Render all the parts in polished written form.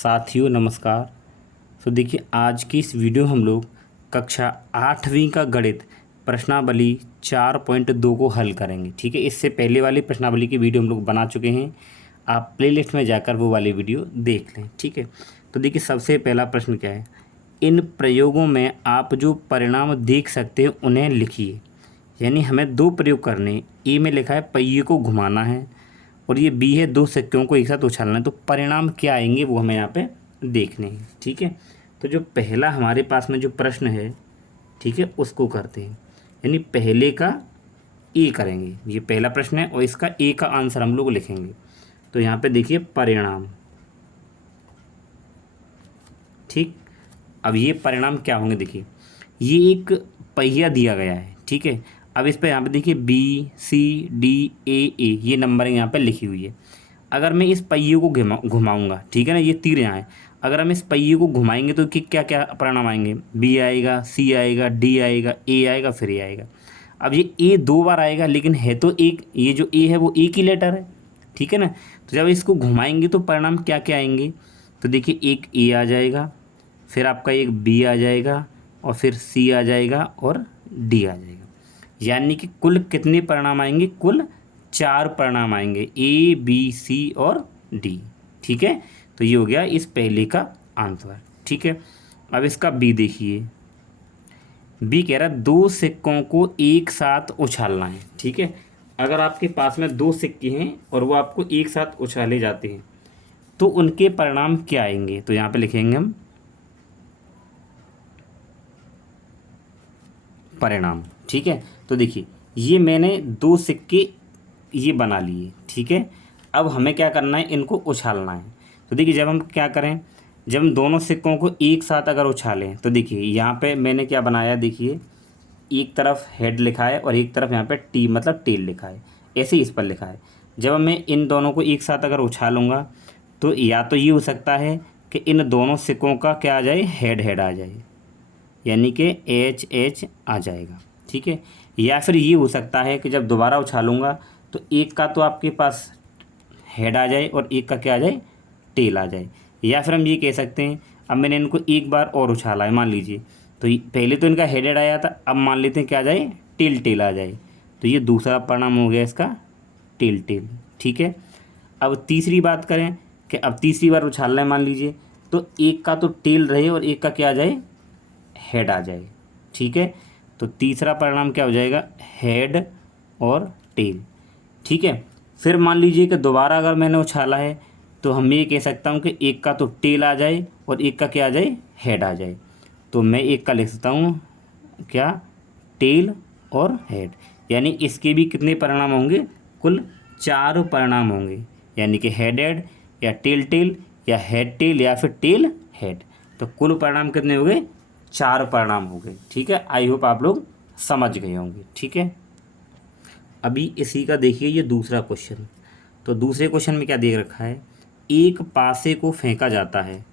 साथियों नमस्कार। तो देखिए आज की इस वीडियो में हम लोग कक्षा 8वीं का गणित प्रश्नावली 4.2 को हल करेंगे। ठीक है, इससे पहले वाली प्रश्नावली की वीडियो हम लोग बना चुके हैं, आप प्लेलिस्ट में जाकर वो वाली वीडियो देख लें। ठीक है, तो देखिए सबसे पहला प्रश्न क्या है, इन प्रयोगों में आप जो परिणाम देख सकते हैं उन्हें लिखिए। यानी हमें दो प्रयोग करने हैं। ए में लिखा है पहिए को घुमाना है और ये बी है दो सिक्कों को एक साथ उछालना है। तो परिणाम क्या आएंगे वो हमें यहाँ पे देखने हैं। ठीक है, तो जो पहला हमारे पास में जो प्रश्न है, ठीक है, उसको करते हैं। यानी पहले का ए करेंगे, ये पहला प्रश्न है और इसका ए का आंसर हम लोग लिखेंगे। तो यहाँ पे देखिए परिणाम। ठीक, अब ये परिणाम क्या होंगे, देखिए ये एक पहिया दिया गया है। ठीक है, अब इस पर यहाँ पे देखिए B C D A ये नंबरिंग यहाँ पे लिखी हुई है। अगर मैं इस पहिए को घुमाऊंगा, ठीक है ना, ये तीर यहाँ है, अगर हम इस पहिए को घुमाएंगे तो कि क्या क्या परिणाम आएंगे, B आएगा, C आएगा, D आएगा, A आएगा, फिर A आएगा। अब ये A दो बार आएगा लेकिन है तो एक, ये जो A है वो एक ही लेटर है। ठीक है ना, तो जब इसको घुमाएंगे तो परिणाम क्या क्या आएंगे, तो देखिए एक A आ जाएगा, फिर आपका एक B आ जाएगा और फिर C आ जाएगा और D आ जाएगा। यानी कि कुल कितने परिणाम आएंगे, कुल 4 परिणाम आएंगे, A B C और D। ठीक है, तो ये हो गया इस पहले का आंसर। ठीक है, अब इसका B देखिए, B कह रहा है दो सिक्कों को एक साथ उछालना है। ठीक है, अगर आपके पास में दो सिक्के हैं और वो आपको एक साथ उछाले जाते हैं तो उनके परिणाम क्या आएंगे, तो यहाँ पे लिखेंगे हम परिणाम। ठीक है, तो देखिए ये मैंने दो सिक्के ये बना लिए। ठीक है, अब हमें क्या करना है, इनको उछालना है। तो देखिए जब हम क्या करें, जब हम दोनों सिक्कों को एक साथ अगर उछालें तो देखिए यहाँ पे मैंने क्या बनाया, देखिए एक तरफ हेड लिखा है और एक तरफ यहाँ पे टी मतलब टेल लिखा है, ऐसे ही इस पर लिखा है। जब मैं इन दोनों को एक साथ अगर उछालूँगा तो या तो ये हो सकता है कि इन दोनों सिक्कों का क्या आ जाए, हेड हेड आ जाए, यानी कि एच एच आ जाएगा। ठीक है, या फिर ये हो सकता है कि जब दोबारा उछालूँगा तो एक का तो आपके पास हेड आ जाए और एक का क्या आ जाए, टेल आ जाए। या फिर हम ये कह सकते हैं, अब मैंने इनको एक बार और उछाला है मान लीजिए, तो पहले तो इनका हेड हेड आया था, अब मान लेते हैं क्या आ जाए, टेल टेल आ जाए। तो ये दूसरा परिणाम हो गया इसका, टेल टेल। ठीक है, अब तीसरी बात करें कि अब तीसरी बार उछालना है मान लीजिए, तो एक का तो टेल रहे और एक का क्या आ जाए, हेड आ जाए। ठीक है, तो तीसरा परिणाम क्या हो जाएगा, हेड और टेल। ठीक है, फिर मान लीजिए कि दोबारा अगर मैंने उछाला है तो हम ये कह सकता हूँ कि एक का तो टेल आ जाए और एक का क्या आ जाए, हेड आ जाए। तो मैं एक का लिख सकता हूँ क्या, टेल और हेड। यानी इसके भी कितने परिणाम होंगे, कुल 4 परिणाम होंगे। यानी कि हेड हेड या टेल टेल या हेड टेल या फिर टेल हेड। तो कुल परिणाम कितने हो गए, 4 परिणाम हो गए। ठीक है, आई होप आप लोग समझ गए होंगे। ठीक है, अभी इसी का देखिए ये दूसरा क्वेश्चन। तो दूसरे क्वेश्चन में क्या दे रखा है, एक पासे को फेंका जाता है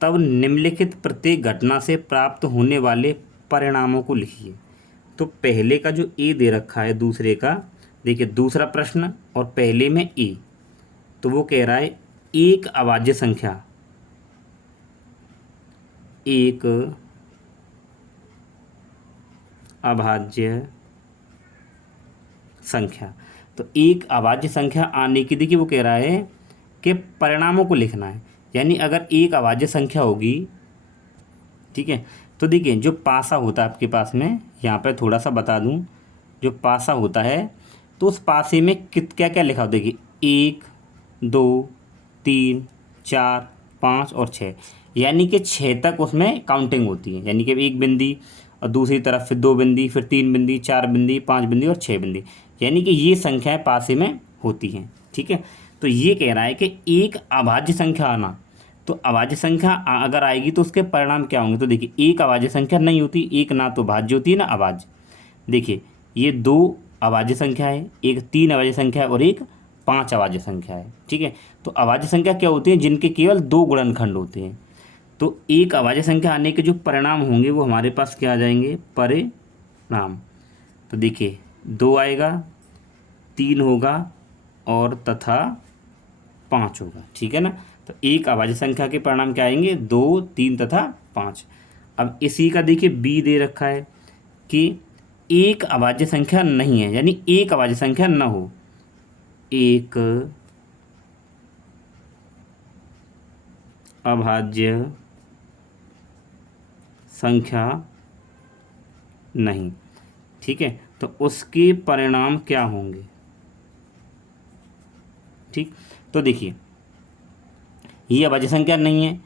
तब निम्नलिखित प्रत्येक घटना से प्राप्त होने वाले परिणामों को लिखिए। तो पहले का जो ए दे रखा है, दूसरे का देखिए दूसरा प्रश्न और पहले में ए, तो वो कह रहा है एक अभाज्य संख्या, एक अभाज्य संख्या। तो एक अभाज्य संख्या आने की देखिए वो कह रहा है कि परिणामों को लिखना है। यानी अगर एक अभाज्य संख्या होगी, ठीक है, तो देखिए जो पासा होता है आपके पास में, यहाँ पर थोड़ा सा बता दूँ, जो पासा होता है तो उस पासे में क्या क्या लिखा हो, देखिए 1 2 3 4 5 और 6, यानी कि 6 तक उसमें काउंटिंग होती है। यानी कि एक बिंदी और दूसरी तरफ फिर 2 बिंदी, फिर 3 बिंदी, 4 बिंदी, 5 बिंदी और 6 बिंदी, यानी कि ये संख्याएं पासे में होती हैं। ठीक है, तो ये कह रहा है कि एक अभाज्य संख्या आना, तो अभाज्य संख्या अगर आएगी तो उसके परिणाम क्या होंगे। तो देखिए एक अभाज्य संख्या नहीं होती, एक ना तो भाज्य होती है ना अभाज्य। देखिए ये 2 अभाज्य संख्या है, एक 3 अभाज्य संख्या है और एक 5 अभाज्य संख्या है। ठीक है, तो अभाज्य संख्या क्या होती है, जिनके केवल 2 गुणनखंड होते हैं। तो एक अभाज्य संख्या आने के जो परिणाम होंगे वो हमारे पास क्या आ जाएंगे, परिणाम। तो देखिए 2 आएगा, 3 होगा और तथा 5 होगा। ठीक है ना, तो एक अभाज्य संख्या के परिणाम क्या आएंगे, 2, 3 तथा 5। अब इसी का देखिए बी दे रखा है कि एक अभाज्य संख्या नहीं है, यानी एक अभाज्य संख्या न हो, एक अभाज्य संख्या नहीं, ठीक है, तो उसके परिणाम क्या होंगे। ठीक, तो देखिए ये अभाज्य संख्या नहीं है,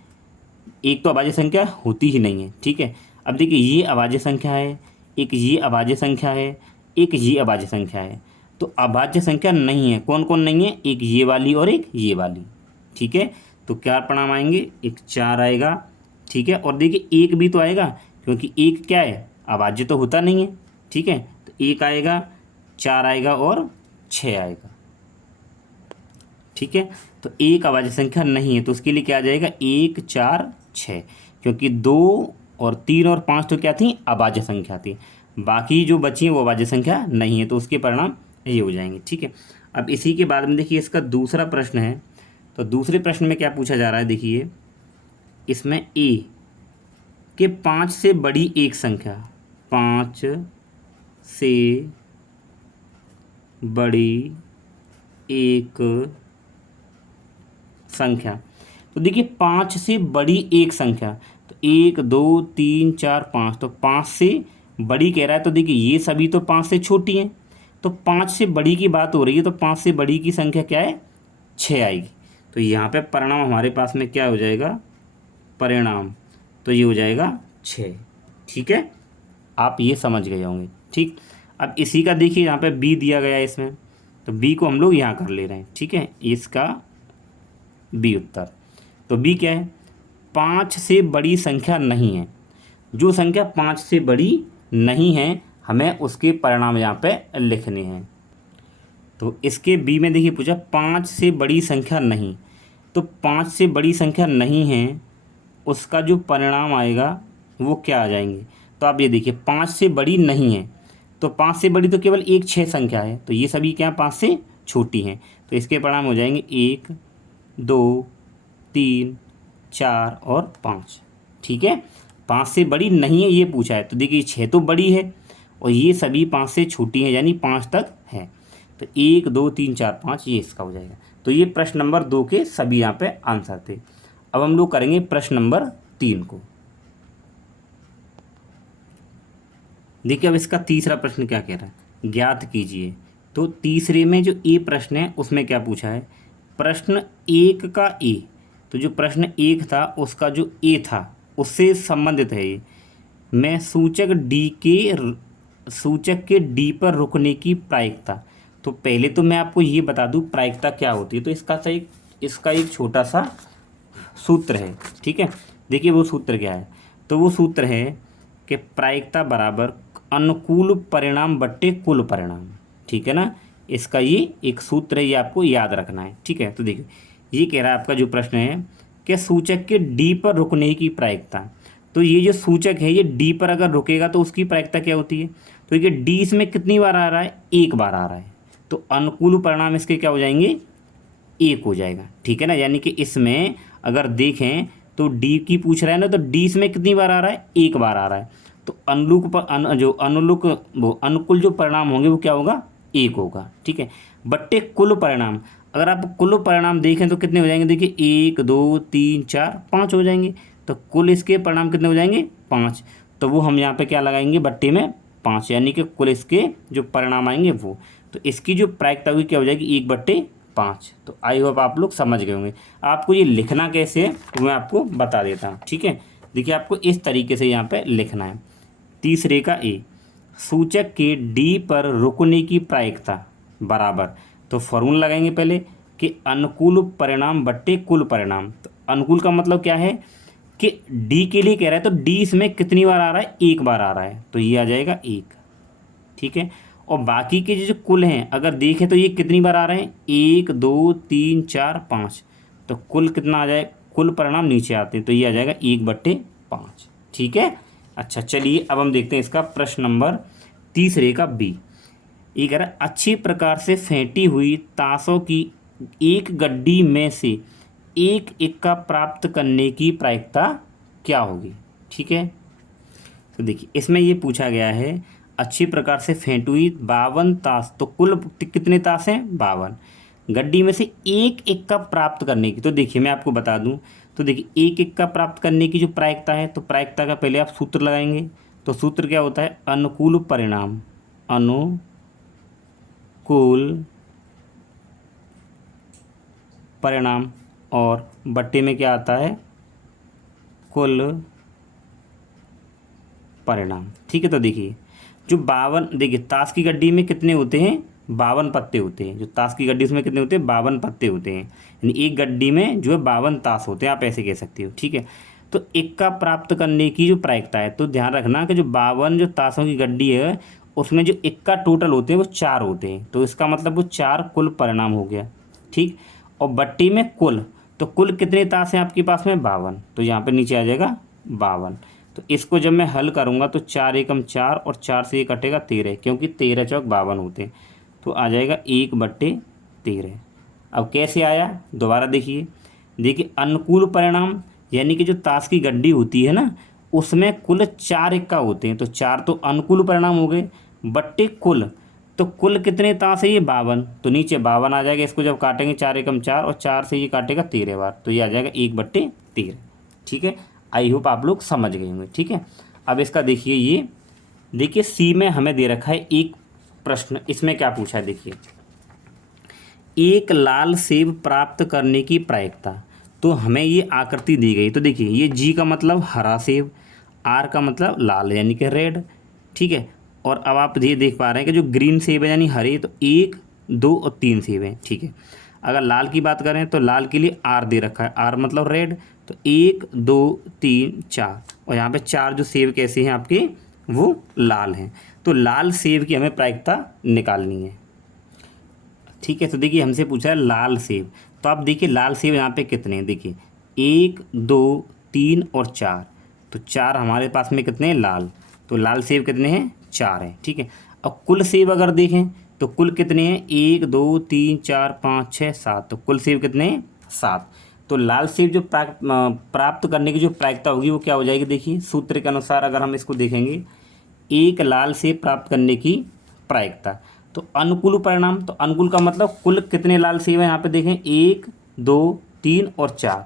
एक तो अभाज्य संख्या होती ही नहीं है, ठीक है। अब देखिए ये अभाज्य संख्या है, एक ये अभाज्य संख्या है, एक ये अभाज्य संख्या है। तो अभाज्य संख्या नहीं है, कौन कौन नहीं है, एक ये वाली और एक ये वाली, ठीक है। तो क्या परिणाम आएंगे, एक 4 आएगा, ठीक है। और देखिए एक भी तो आएगा, क्योंकि एक क्या है, अभाज्य तो होता नहीं है, ठीक है। तो एक आएगा, 4 आएगा और 6 आएगा, ठीक है। तो एक अभाज्य संख्या नहीं है, तो उसके लिए क्या आ जाएगा, 1, 4, 6, क्योंकि 2 और 3 और 5 तो क्या थी, अभाज्य संख्या थी, बाकी जो बची हैं वो अभाज्य संख्या नहीं है, तो उसके परिणाम ये हो जाएंगे, ठीक है। अब इसी के बाद में देखिए इसका दूसरा प्रश्न है। तो दूसरे प्रश्न में क्या पूछा जा रहा है, देखिए इसमें ए के 5 से बड़ी एक संख्या, 5 से बड़ी एक संख्या। तो देखिए 5 से बड़ी एक संख्या, तो 1, 2, 3, 4, 5, तो 5 से बड़ी कह रहा है, तो देखिए ये सभी तो 5 से छोटी हैं, तो 5 से बड़ी की बात हो रही है, तो 5 से बड़ी की संख्या क्या है, 6 आएगी। तो यहाँ पे परिणाम हमारे पास में क्या हो जाएगा, परिणाम, तो ये हो जाएगा 6, ठीक है। आप ये समझ गए होंगे, ठीक। अब इसी का देखिए यहाँ पे बी दिया गया है इसमें, तो बी को हम लोग यहाँ कर ले रहे हैं, ठीक है, इसका बी उत्तर। तो बी क्या है, 5 से बड़ी संख्या नहीं है, जो संख्या 5 से बड़ी नहीं है हमें उसके परिणाम यहाँ पे लिखने हैं। तो इसके बी में देखिए पूछा 5 से बड़ी संख्या नहीं, तो 5 से बड़ी संख्या नहीं है, उसका जो परिणाम आएगा वो क्या आ जाएंगे। तो आप ये देखिए 5 से बड़ी नहीं है, तो 5 से बड़ी तो केवल 1, 6 संख्या है, तो ये सभी क्या 5 से छोटी हैं, तो इसके परिणाम हो जाएंगे 1, 2, 3, 4 और 5, ठीक है। 5 से बड़ी नहीं है ये पूछा है, तो देखिए 6 तो बड़ी है और ये सभी 5 से छोटी हैं, यानी 5 तक है, तो 1, 2, 3, 4, 5 ये इसका हो जाएगा। तो ये प्रश्न नंबर 2 के सभी यहाँ पे आंसर थे। अब हम लोग करेंगे प्रश्न नंबर 3 को। देखिए अब इसका तीसरा प्रश्न क्या कह रहा है, ज्ञात कीजिए। तो तीसरे में जो ए प्रश्न है उसमें क्या पूछा है, प्रश्न 1 का ए, तो जो प्रश्न 1 था उसका जो ए था उससे संबंधित है ये, मैं सूचक के डी पर रुकने की प्रायिकता। तो पहले तो मैं आपको ये बता दूं प्रायिकता क्या होती है, तो इसका एक छोटा सा सूत्र है, ठीक है। देखिए वो सूत्र क्या है, तो वो सूत्र है कि प्रायिकता बराबर अनुकूल परिणाम बट्टे कुल परिणाम, ठीक है ना। इसका ये एक सूत्र है, ये आपको याद रखना है, ठीक है। तो देखिए ये कह रहा है आपका जो प्रश्न है कि सूचक के डी पर रुकने की प्रायिकता, तो ये जो सूचक है ये डी पर अगर रुकेगा तो उसकी प्रायिकता क्या होती है। तो ये डी इसमें कितनी बार आ रहा है, एक बार आ रहा है, तो अनुकूल परिणाम इसके क्या हो जाएंगे, 1 हो जाएगा, ठीक है ना। यानी कि इसमें अगर देखें तो डी की पूछ रहा है ना, तो डी इसमें कितनी बार आ रहा है, 1 बार आ रहा है, तो अनुकूल जो परिणाम होंगे वो क्या होगा, 1 होगा, ठीक है। बट्टे कुल परिणाम, अगर आप कुल परिणाम देखें तो कितने हो जाएंगे, देखिए 1, 2, 3, 4, 5 हो जाएंगे, तो कुल इसके परिणाम कितने हो जाएंगे, 5, तो वो हम यहाँ पे क्या लगाएंगे, बट्टे में 5, यानी कि कुल इसके जो परिणाम आएंगे वो, तो इसकी जो प्रायिकता हुई क्या हो जाएगी, 1/5। तो आई होप आप लोग समझ गए होंगे। आपको ये लिखना कैसे है वो मैं आपको बता देता हूँ, ठीक है। देखिए आपको इस तरीके से यहाँ पे लिखना है, तीसरे का ए, सूचक के डी पर रुकने की प्रायिकता बराबर, तो फॉर्मूला लगाएंगे पहले कि अनुकूल परिणाम बट्टे कुल परिणाम। तो अनुकूल का मतलब क्या है कि डी के लिए कह रहा है, तो डी इसमें कितनी बार आ रहा है, 1 बार आ रहा है, तो ये आ जाएगा 1, ठीक है। और बाकी के जो कुल हैं अगर देखें तो ये कितनी बार आ रहे हैं, 1, 2, 3, 4, 5, तो कुल कितना आ जाए, कुल परिणाम नीचे आते हैं, तो ये आ जाएगा 1/5, ठीक है। अच्छा चलिए अब हम देखते हैं इसका प्रश्न नंबर तीसरे का बी। ये कह रहा है अच्छी प्रकार से फेंटी हुई ताशों की एक गड्डी में से एक इक्का प्राप्त करने की प्रायिकता क्या होगी। ठीक है, तो देखिए इसमें ये पूछा गया है अच्छी प्रकार से फेंट हुई 52 ताश, तो कुल कितने ताश हैं 52, गड्डी में से एक इक्का प्राप्त करने की। तो देखिए मैं आपको बता दूं, तो देखिए एक इक्का प्राप्त करने की जो प्रायिकता है, तो प्रायिकता का पहले आप सूत्र लगाएंगे। तो सूत्र क्या होता है, अनुकूल परिणाम, अनुकूल परिणाम, और बट्टे में क्या आता है, कुल परिणाम। ठीक है, तो देखिए जो 52, देखिए ताश की गड्डी में कितने होते हैं, 52 पत्ते होते हैं। जो ताश की गड्डी उसमें कितने होते हैं, 52 पत्ते होते हैं, यानी एक गड्डी में जो है 52 ताश होते हैं, आप ऐसे कह सकते हो। ठीक है, तो इक्का प्राप्त करने की जो प्रायिकता है, तो ध्यान रखना कि जो 52 जो ताशों की गड्डी है उसमें जो इक्का टोटल होते हैं वो 4 होते हैं, तो इसका मतलब वो 4 कुल परिणाम हो गया। ठीक, और बट्टी में कुल, तो कुल कितने ताश हैं आपके पास में 52, तो यहाँ पे नीचे आ जाएगा 52। तो इसको जब मैं हल करूँगा तो 4 एकम 4 और 4 से ये कटेगा 13, क्योंकि 13 चौक 52 होते हैं, तो आ जाएगा 1/13। अब कैसे आया, दोबारा देखिए, देखिए अनुकूल परिणाम यानी कि जो ताश की गड्डी होती है ना उसमें कुल 4 इक्का होते हैं, तो 4 तो अनुकूल परिणाम हो गए, बट्टे कुल, तो कुल कितने ताश है ये 52, तो नीचे 52 आ जाएगा। इसको जब काटेंगे 4 एकम 4 और 4 से ये काटेगा 13 बार, तो ये आ जाएगा 1/13। ठीक है, आई होप आप लोग समझ गए होंगे। ठीक है, अब इसका देखिए, ये देखिए सी में हमें दे रखा है एक प्रश्न, इसमें क्या पूछा है देखिए, एक लाल सेब प्राप्त करने की प्रायिकता। तो हमें ये आकृति दी गई, तो देखिए ये जी का मतलब हरा सेब, आर का मतलब लाल यानी कि रेड। ठीक है, और अब आप ये देख पा रहे हैं कि जो ग्रीन सेब है यानी हरे, तो 1, 2 और 3 सेब हैं। ठीक है, अगर लाल की बात करें तो लाल के लिए आर दे रखा है, आर मतलब रेड, तो 1, 2, 3, 4, और यहाँ पे 4 जो सेब कैसे हैं आपके, वो लाल हैं। तो लाल सेब की हमें प्रायिकता निकालनी है। ठीक है, तो देखिए हमसे पूछा है लाल सेब, तो आप देखिए लाल सेब यहाँ पे कितने हैं, देखिए 1, 2, 3 और 4, तो 4 हमारे पास में कितने हैं लाल, तो लाल सेब कितने हैं 4 हैं। ठीक है, अब कुल सेब अगर देखें तो कुल कितने हैं, 1, 2, 3, 4, 5, 6, 7, तो कुल सेब कितने हैं 7। तो लाल सेब जो प्राप्त करने की जो प्रायिकता होगी वो क्या हो जाएगी, देखिए सूत्र के अनुसार अगर हम इसको देखेंगे, एक लाल सेब प्राप्त करने की प्रायिकता, तो अनुकूल परिणाम, तो अनुकूल का मतलब कुल कितने लाल सेब हैं, यहाँ पे देखें 1, 2, 3 और 4,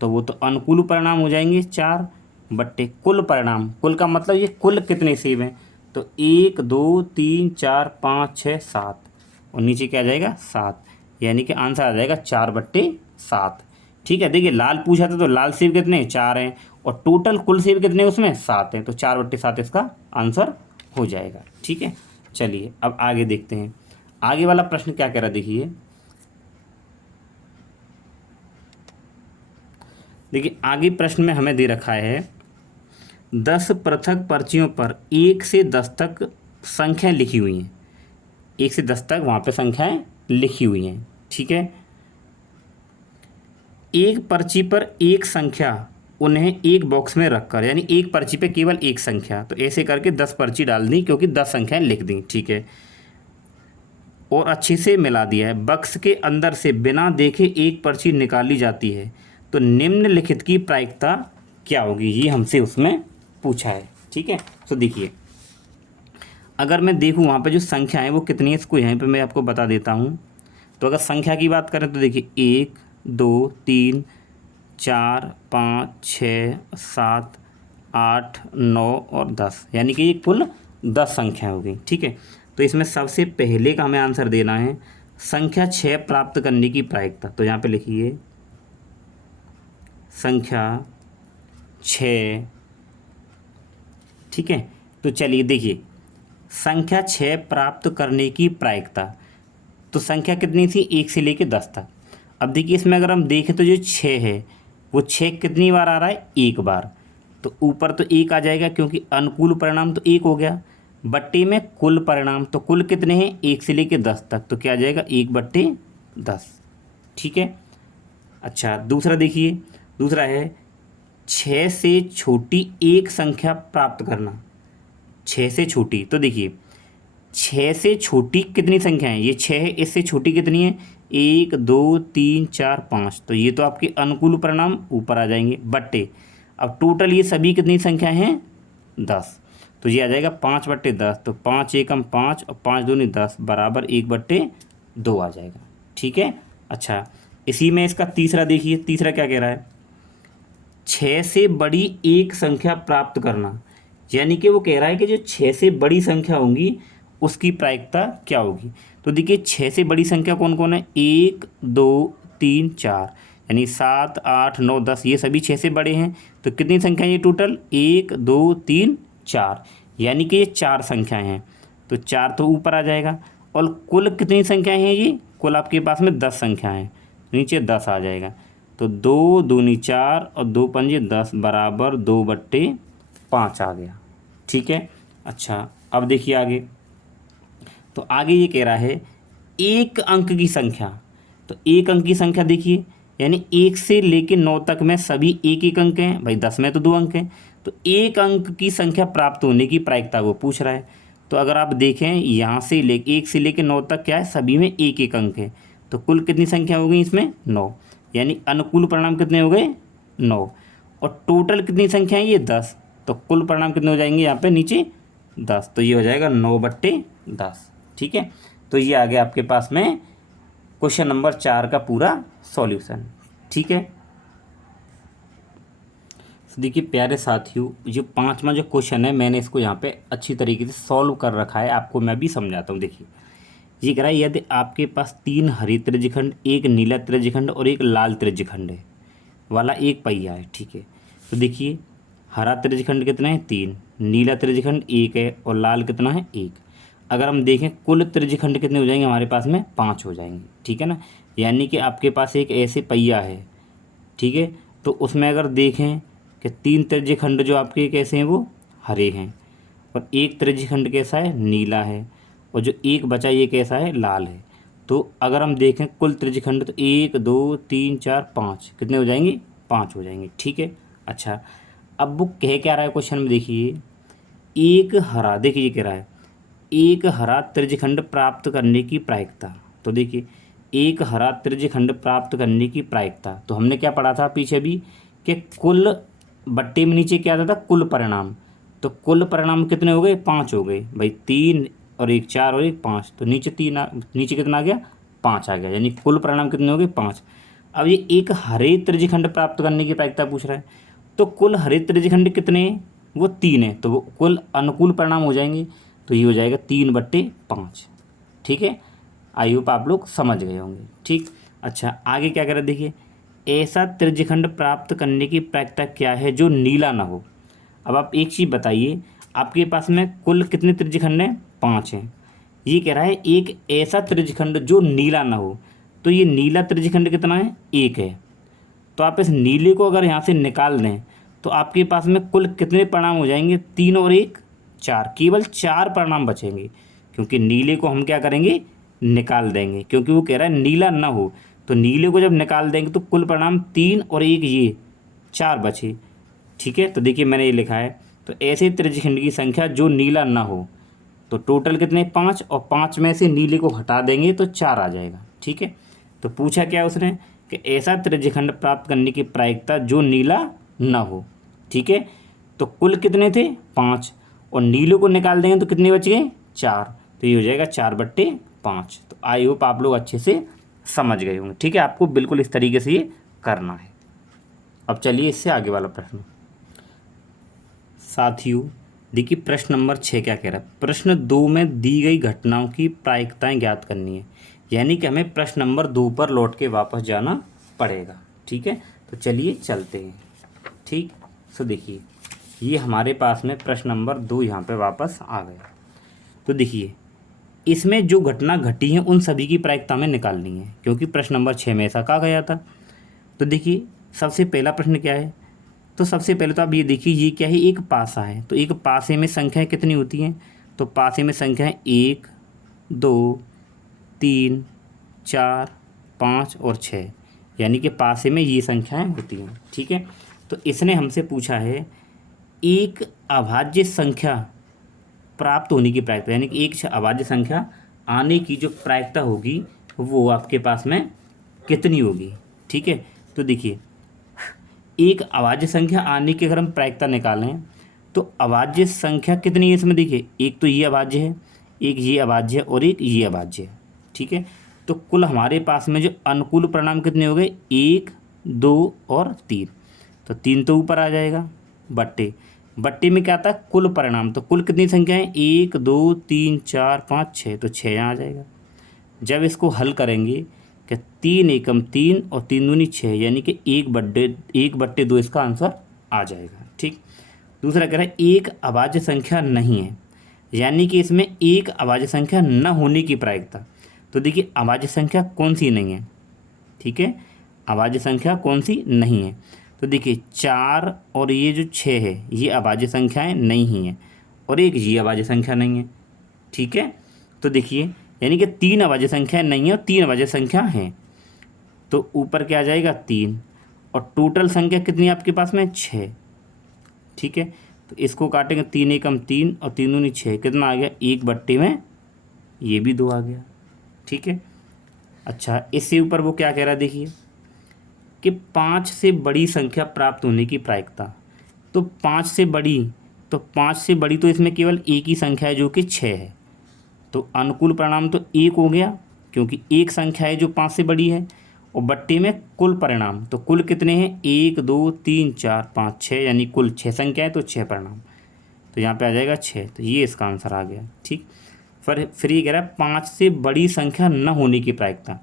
तो वो तो अनुकूल परिणाम हो जाएंगे 4 बट्टे कुल परिणाम, कुल का मतलब ये कुल कितने सेब हैं, तो 1, 2, 3, 4, 5, 6, 7, और नीचे क्या आ जाएगा 7, यानी कि आंसर आ जाएगा 4/7। ठीक है, देखिए लाल पूछा था तो लाल सेब कितने 4 हैं, और टोटल कुल सेब कितने उसमें 7 हैं, तो 4/7 इसका आंसर हो जाएगा। ठीक है, चलिए अब आगे देखते हैं, आगे वाला प्रश्न क्या कह रहा है देखिए, देखिए आगे प्रश्न में हमें दे रखा है 10 पृथक पर्चियों पर 1 से 10 तक संख्या लिखी हुई हैं, 1 से 10 तक वहाँ पे संख्याएं लिखी हुई हैं। ठीक है, एक पर्ची पर एक संख्या उन्हें एक बॉक्स में रखकर, यानी एक पर्ची पे केवल एक संख्या, तो ऐसे करके 10 पर्ची डाल दी क्योंकि 10 संख्याएं लिख दी। ठीक है, और अच्छे से मिला दिया है, बक्स के अंदर से बिना देखे एक पर्ची निकाली जाती है, तो निम्नलिखित की प्रायिकता क्या होगी, ये हमसे उसमें पूछा है। ठीक है, तो देखिए अगर मैं देखूँ वहाँ पे जो संख्या है वो कितनी है, इसको यहाँ पे मैं आपको बता देता हूँ। तो अगर संख्या की बात करें तो देखिए 1, 2, 3, 4, 5, 6, 7, 8, 9 और 10, यानी कि ये कुल 10 संख्या हो गई। ठीक है, तो इसमें सबसे पहले का हमें आंसर देना है संख्या 6 प्राप्त करने की प्रायिकता, तो यहाँ पे लिखिए संख्या 6। ठीक है, तो चलिए देखिए संख्या 6 प्राप्त करने की प्रायिकता, तो संख्या कितनी थी 1 से लेकर 10 तक। अब देखिए इसमें अगर हम देखें तो जो 6 है वो 6 कितनी बार आ रहा है, एक बार, तो ऊपर तो 1 आ जाएगा क्योंकि अनुकूल परिणाम तो 1 हो गया, बट्टे में कुल परिणाम, तो कुल कितने हैं 1 से लेकर 10 तक, तो क्या आ जाएगा 1/10। ठीक है, अच्छा दूसरा देखिए, दूसरा है 6 से छोटी एक संख्या प्राप्त करना, 6 से छोटी, तो देखिए 6 से छोटी कितनी संख्या है, ये 6 है, इससे छोटी कितनी है, 1 2 3 4 5, तो ये तो आपके अनुकूल परिणाम ऊपर आ जाएंगे बट्टे। अब टोटल ये सभी कितनी संख्या हैं, 10, तो ये आ जाएगा 5/10, तो 5 एकम 5 और 5 दूनी 10 बराबर 1/2 आ जाएगा। ठीक है। अच्छा, इसी में इसका तीसरा देखिए, तीसरा क्या कह रहा है, 6 से बड़ी एक संख्या प्राप्त करना, यानी कि वो कह रहा है कि जो 6 से बड़ी संख्या होंगी उसकी प्रायिकता क्या होगी। तो देखिए 6 से बड़ी संख्या कौन कौन है, 1 2 3 4, यानी 7 8 9 10, ये सभी 6 से बड़े हैं। तो कितनी संख्या है ये टोटल, 1 2 3 4, यानी कि ये 4 संख्याएं हैं, तो 4 तो ऊपर आ जाएगा। और कुल कितनी संख्याएं हैं, ये कुल आपके पास में 10 संख्याएं हैं, नीचे 10 आ जाएगा। तो 2 दूनी 4 और 2 पंजे 10 बराबर 2/5 आ गया। ठीक है। अच्छा, अब देखिए आगे, तो आगे ये कह रहा है एक अंक की संख्या, तो एक अंक की संख्या देखिए, यानी 1 से लेकर 9 तक में सभी एक एक अंक हैं, भाई 10 में तो 2 अंक हैं, तो एक अंक की संख्या प्राप्त होने की प्रायिकता वो पूछ रहा है। तो अगर आप देखें यहाँ से 1 से लेकर 9 तक क्या है, सभी में एक एक अंक है, तो कुल कितनी संख्या हो गई इसमें, 9, यानी अनुकूल परिणाम कितने हो गए, 9, और टोटल कितनी संख्या है ये, 10, तो कुल परिणाम कितने हो जाएंगे यहाँ पे नीचे 10, तो ये हो जाएगा 9/10। ठीक है। तो ये आ गया आपके पास में क्वेश्चन नंबर 4 का पूरा सॉल्यूशन। ठीक है। तो देखिए प्यारे साथियों, जो 5वां जो क्वेश्चन है मैंने इसको यहाँ पे अच्छी तरीके से सॉल्व कर रखा है, आपको मैं भी समझाता हूँ। देखिए ये कह रहा है यदि आपके पास 3 हरी त्रिज्यखंड, एक नीला त्रिज्यखंड और एक लाल त्रिज्यखंड है वाला एक पहिया है। ठीक है। तो देखिए हरा त्रिज्यखंड कितना है, 3, नीला त्रिज्यखंड 1 है और लाल कितना है, 1। अगर हम देखें कुल त्रिज्यखंड कितने हो जाएंगे हमारे पास में, 5 हो जाएंगे। ठीक है ना, यानी कि आपके पास एक ऐसे पहिया है। ठीक है। तो उसमें अगर देखें कि 3 त्रिज्यखंड जो आपके कैसे हैं, वो हरे हैं, और एक त्रिज्यखंड कैसा है, नीला है, और जो एक बचा ये कैसा है, लाल है। तो अगर हम देखें कुल त्रिज्यखंड, तो 1 2 3 4 5 कितने हो जाएंगे, 5 हो जाएंगे। ठीक है। अच्छा, अब वो कह क्या रहा है क्वेश्चन में, देखिए एक हरा, देखिए ये कह रहा है एक हरा त्रिज्यखंड प्राप्त करने की प्रायिकता। तो देखिए एक हरा त्रिज्यखंड प्राप्त करने की प्रायिकता, तो हमने क्या पढ़ा था पीछे भी कि कुल बट्टे में नीचे क्या आता था, कुल परिणाम। तो कुल परिणाम कितने हो गए, 5 हो गए भाई, 3 और 1 4 और 1 5, तो नीचे नीचे कितना आ गया, 5 आ गया, यानी कुल परिणाम कितने हो गए, 5। अब ये एक हरे त्रिज्यखंड प्राप्त करने की प्रायिकता पूछ रहा है, तो कुल हरे त्रिज्यखंड कितने हैं, वो 3 है, तो वो कुल अनुकूल परिणाम हो जाएंगे, तो ये हो जाएगा 3/5। ठीक है। आई होप आप लोग समझ गए होंगे। ठीक। अच्छा, आगे क्या कह रहा है, देखिए ऐसा त्रिज्यखंड प्राप्त करने की प्रायिकता क्या है जो नीला ना हो। अब आप एक चीज़ बताइए, आपके पास में कुल कितने त्रिज्यखंड हैं, 5 हैं। ये कह रहा है एक ऐसा त्रिज्यखंड जो नीला ना हो, तो ये नीला त्रिज्यखंड कितना है, 1 है। तो आप इस नीले को अगर यहाँ से निकाल दें तो आपके पास में कुल कितने परिणाम हो जाएंगे, 3 और 1 4, केवल 4 परिणाम बचेंगे, क्योंकि नीले को हम क्या करेंगे, निकाल देंगे, क्योंकि वो कह रहा है नीला ना हो, तो नीले को जब निकाल देंगे तो कुल परिणाम 3 और 1 ये 4 बचे। ठीक है। तो देखिए मैंने ये लिखा है, तो ऐसे त्रिज्यखंड की संख्या जो नीला ना हो, तो टोटल कितने, 5, और 5 में से नीले को हटा देंगे तो 4 आ जाएगा। ठीक है। तो पूछा क्या उसने कि ऐसा त्रिज्यखंड प्राप्त करने की प्रायिकता जो नीला ना हो। ठीक है। तो कुल कितने थे, 5, और नीले को निकाल देंगे तो कितने बच गए, 4, तो ये हो जाएगा 4/5। तो आई होप आप लोग अच्छे से समझ गए होंगे। ठीक है। आपको बिल्कुल इस तरीके से ये करना है। अब चलिए इससे आगे वाला प्रश्न। साथियों देखिए प्रश्न नंबर 6 क्या कह रहा है, प्रश्न 2 में दी गई घटनाओं की प्रायिकताएं ज्ञात करनी है, यानी कि हमें प्रश्न नंबर 2 पर लौट के वापस जाना पड़ेगा। ठीक है। तो चलिए चलते हैं। ठीक। तो देखिए ये हमारे पास में प्रश्न नंबर 2 यहाँ पे वापस आ गया। तो देखिए इसमें जो घटना घटी है उन सभी की प्रायिकता में निकालनी है, क्योंकि प्रश्न नंबर 6 में ऐसा कहा गया था। तो देखिए सबसे पहला प्रश्न क्या है, तो सबसे पहले तो आप ये देखिए ये क्या है, एक पासा है, तो एक पासे में संख्याएं कितनी होती हैं, तो पासे में संख्याएं 1 2 3 4 5 और 6, यानी कि पासे में ये संख्याएं होती हैं। ठीक है। तो इसने हमसे पूछा है एक अभाज्य संख्या प्राप्त होने की प्रायिकता, यानी कि एक अभाज्य संख्या आने की जो प्रायिकता होगी वो आपके पास में कितनी होगी। ठीक है, तो देखिए एक अभाज्य संख्या आने की अगर हम प्रायिकता निकालें तो अभाज्य संख्या कितनी है इसमें, देखिए एक तो ये अभाज्य है, एक ये अभाज्य है और एक ये अभाज्य है। ठीक है, तो कुल हमारे पास में जो अनुकूल परिणाम कितने हो गए, 1 2 और 3। तो 3 तो ऊपर आ जाएगा, बट्टे बट्टे में क्या आता है कुल परिणाम, तो कुल कितनी संख्या है 1 2 3 4 5 6, तो 6 यहाँ आ जाएगा। जब इसको हल करेंगे कि 3 एकम 3 और 3 दूनी 6, यानी कि 1/2 इसका आंसर आ जाएगा। ठीक, दूसरा कह रहा है एक अभाज्य संख्या नहीं है, यानी कि इसमें एक अभाज्य संख्या न होने की प्रायिकता। तो देखिए अभाज्य संख्या कौन सी नहीं है, ठीक है, अभाज्य संख्या कौन सी नहीं है, तो देखिए 4 और ये जो 6 है ये अभाज्य संख्याएं नहीं हैं, और एक ये अभाज्य संख्या नहीं है। ठीक है, तो देखिए यानी कि 3 अभाज्य संख्या नहीं है और 3 अभाज्य संख्या हैं, तो ऊपर क्या आ जाएगा 3, और टोटल संख्या कितनी है आपके पास में 6। ठीक है, तो इसको काटेंगे 3 एकम 3 और 3 दूनी 6, कितना आ गया 1/2 में ये भी 2 आ गया। ठीक है, अच्छा इससे ऊपर वो क्या कह रहा है देखिए कि 5 से बड़ी संख्या प्राप्त होने की प्रायिकता। तो 5 से बड़ी तो इसमें केवल एक ही संख्या है जो कि 6 है, तो अनुकूल परिणाम तो 1 हो गया क्योंकि एक संख्या है जो 5 से बड़ी है, और बट्टे में कुल परिणाम, तो कुल कितने हैं 1 2 3 4 5 6, यानी कुल 6 संख्या है तो 6 परिणाम, तो यहाँ पे आ जाएगा 6, तो ये इसका आंसर आ गया। ठीक, फिर ये कह रहा है 5 से बड़ी संख्या न होने की प्रायिकता,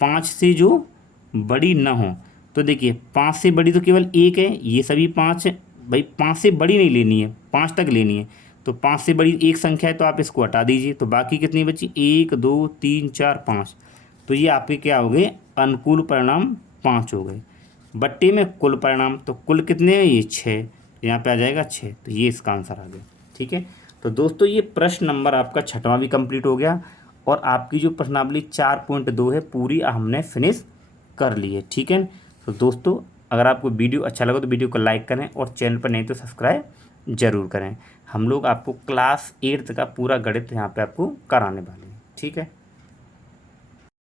5 से जो बड़ी न हो, तो देखिए 5 से बड़ी तो केवल एक है, ये सभी 5 है भाई, 5 से बड़ी नहीं लेनी है, 5 तक लेनी है, तो 5 से बड़ी एक संख्या है तो आप इसको हटा दीजिए, तो बाकी कितनी बची 1 2 3 4 5, तो ये आपके क्या हो गए अनुकूल परिणाम 5 हो गए। बट्टे में कुल परिणाम, तो कुल कितने हैं ये 6, यहाँ पे आ जाएगा 6, तो ये इसका आंसर आ गया। ठीक है, तो दोस्तों ये प्रश्न नंबर आपका 6वां भी कंप्लीट हो गया, और आपकी जो प्रश्नावली 4.2 है पूरी हमने फिनिश कर ली है। ठीक है, तो दोस्तों अगर आपको वीडियो अच्छा लगा तो वीडियो को लाइक करें, और चैनल पर नहीं तो सब्सक्राइब जरूर करें। हम लोग आपको क्लास 8 का पूरा गणित यहाँ पे आपको कराने वाले हैं। ठीक है।